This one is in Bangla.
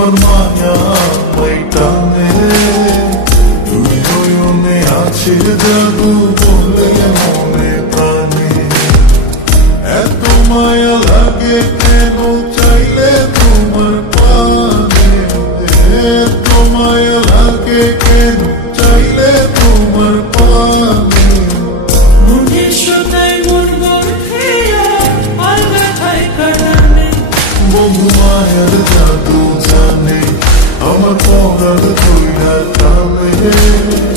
তোমার মায়া টানে তুমি নয়নে আছে জাদু বলে মনে প্রাণে এত মায়া লাগে কেন চাইলে তোমার পানে এত মায়া লাগে কেন চাইলে তোমার পানে বন্ধু মায়ার জাদু জানে আমার পরার ধৈরা টানে